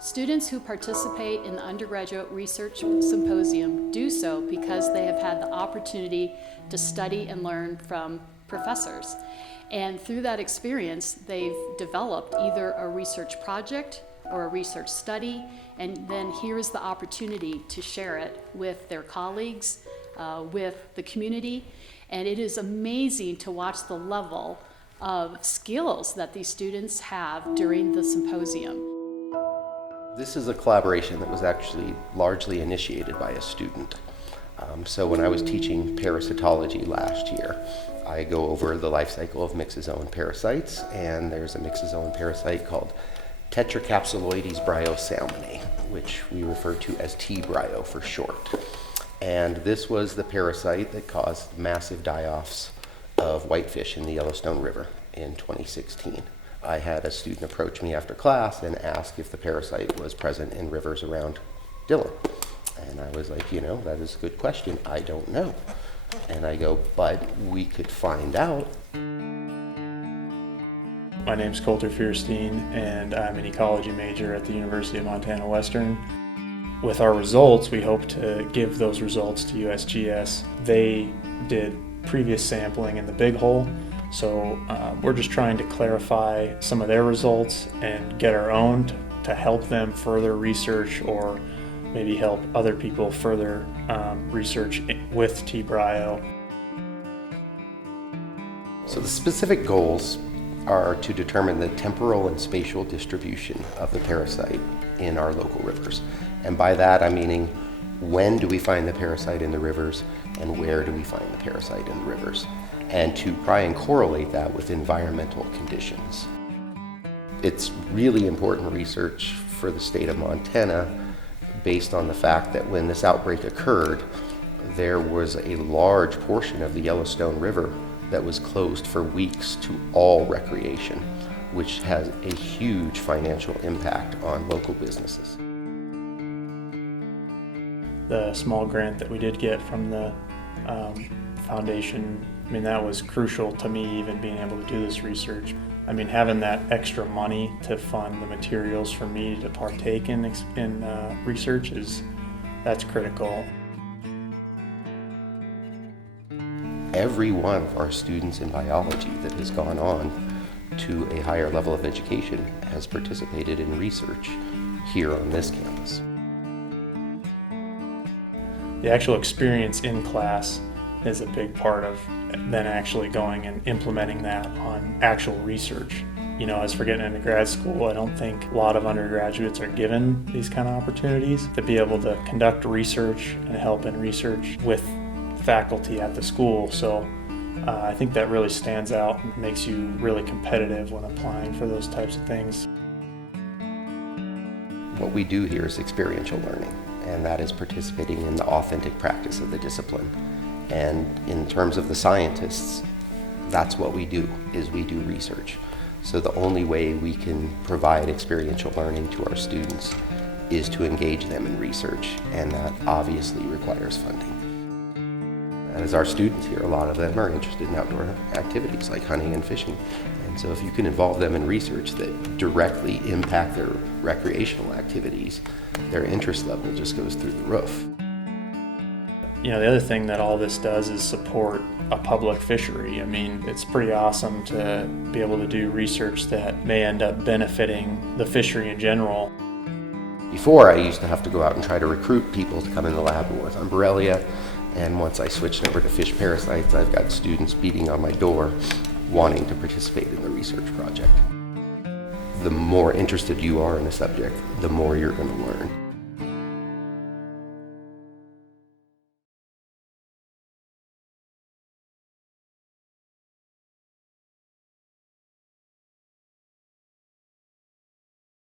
Students who participate in the Undergraduate Research Symposium do so because they have had the opportunity to study and learn from professors. And through that experience, they've developed either a research project or a research study, and then here is the opportunity to share it with their colleagues, with the community. And it is amazing to watch the level of skills that these students have during the symposium. This is a collaboration that was actually largely initiated by a student. So when I was teaching parasitology last year, I go over the life cycle of myxozoan parasites, and there's a myxozoan parasite called Tetracapsuloides bryosalmonae, which we refer to as T-brio for short. And this was the parasite that caused massive die-offs of whitefish in the Yellowstone River in 2016. I had a student approach me after class and ask if the parasite was present in rivers around Dillon. And I was like, that is a good question. I don't know. And I go, but we could find out. My name's Colter Fierstein, and I'm an ecology major at the University of Montana Western. With our results, we hope to give those results to USGS. They did previous sampling in the Big Hole, so we're just trying to clarify some of their results and get our own to help them further research, or maybe help other people further research with T-brio. So the specific goals are to determine the temporal and spatial distribution of the parasite in our local rivers. And by that I'm meaning, when do we find the parasite in the rivers, and where do we find the parasite in the rivers? And to try and correlate that with environmental conditions. It's really important research for the state of Montana, based on the fact that when this outbreak occurred, there was a large portion of the Yellowstone River that was closed for weeks to all recreation, which has a huge financial impact on local businesses. The small grant that we did get from the foundation, that was crucial to me even being able to do this research. Having that extra money to fund the materials for me to partake in research that's critical. Every one of our students in biology that has gone on to a higher level of education has participated in research here on this campus. The actual experience in class is a big part of then actually going and implementing that on actual research. As for getting into grad school, I don't think a lot of undergraduates are given these kind of opportunities to be able to conduct research and help in research with faculty at the school. So I think that really stands out and makes you really competitive when applying for those types of things. What we do here is experiential learning, and that is participating in the authentic practice of the discipline. And in terms of the scientists, that's what we do, is we do research. So the only way we can provide experiential learning to our students is to engage them in research, and that obviously requires funding. As our students here, a lot of them are interested in outdoor activities like hunting and fishing. And so if you can involve them in research that directly impact their recreational activities, their interest level just goes through the roof. The other thing that all this does is support a public fishery. It's pretty awesome to be able to do research that may end up benefiting the fishery in general. Before, I used to have to go out and try to recruit people to come in the lab with Borrelia, and once I switched over to fish parasites, I've got students beating on my door wanting to participate in the research project. The more interested you are in a subject, the more you're going to learn.